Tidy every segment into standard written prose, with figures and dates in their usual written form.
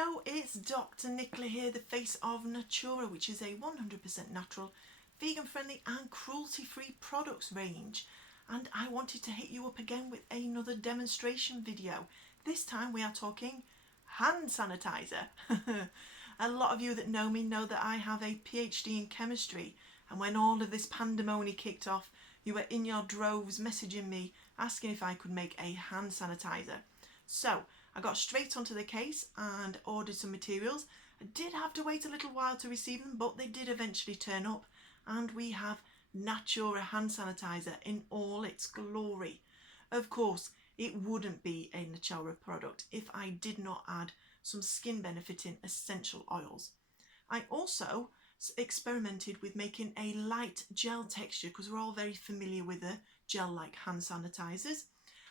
Hello, it's Dr. Nicola here, the face of Natura, which is a 100% natural, vegan-friendly and cruelty-free products range. And I wanted to hit you up again with another demonstration video. This time we are talking hand sanitizer. A lot of you that know me know that I have a PhD in chemistry, and when all of this pandemonium kicked off, you were in your droves messaging me asking if I could make a hand sanitizer. So I got straight onto the case and ordered some materials. I did have to wait a little while to receive them, but they did eventually turn up, and we have Natura hand sanitizer in all its glory. Of course, it wouldn't be a Natura product if I did not add some skin benefiting essential oils. I also experimented with making a light gel texture because we're all very familiar with the gel-like hand sanitizers.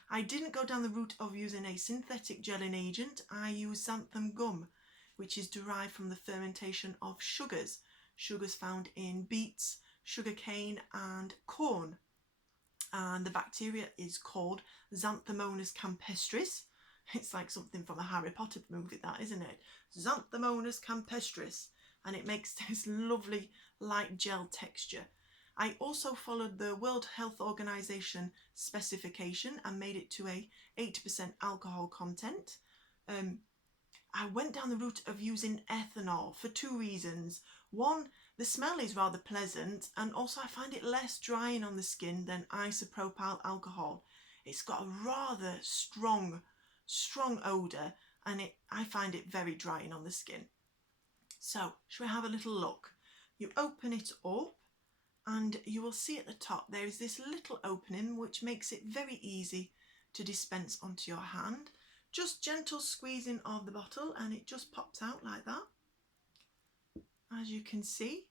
I didn't go down the route of using a synthetic gelling agent. I used xanthan gum, which is derived from the fermentation of sugars found in beets, sugarcane and corn. And the bacteria is called Xanthomonas campestris. It's like something from a Harry Potter movie, that, isn't it? Xanthomonas campestris. And it makes this lovely light gel texture. I also followed the World Health Organization specification and made it to a 8% alcohol content. I went down the route of using ethanol for two reasons. One, the smell is rather pleasant, and also I find it less drying on the skin than isopropyl alcohol. It's got a rather strong odour, and I find it very drying on the skin. So, shall we have a little look? You open it up, and you will see at the top there is this little opening which makes it very easy to dispense onto your hand. Just gentle squeezing of the bottle and it just pops out like that, as you can see.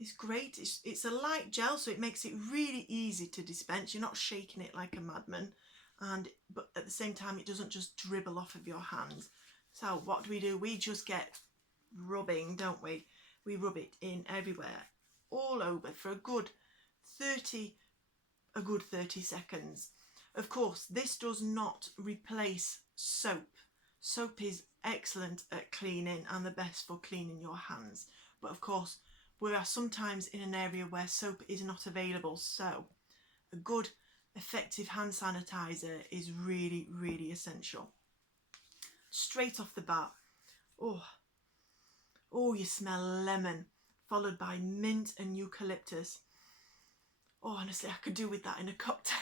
It's great. It's a light gel, so it makes it really easy to dispense. You're not shaking it like a madman, but at the same time it doesn't just dribble off of your hands. So what do? We just get rubbing, don't we? We rub it in everywhere, all over, for a good 30 seconds. Of course, this does not replace soap. Soap is excellent at cleaning and the best for cleaning your hands. But of course, we are sometimes in an area where soap is not available. So a good, effective hand sanitizer is really, really essential. Straight off the bat, oh, you smell lemon, followed by mint and eucalyptus. Oh, honestly, I could do with that in a cocktail.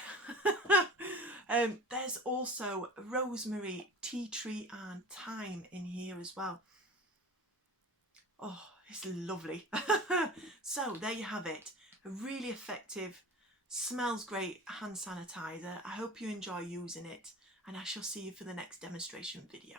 There's also rosemary, tea tree and thyme in here as well. Oh, it's lovely. So there you have it. A really effective, smells great hand sanitizer. I hope you enjoy using it, and I shall see you for the next demonstration video.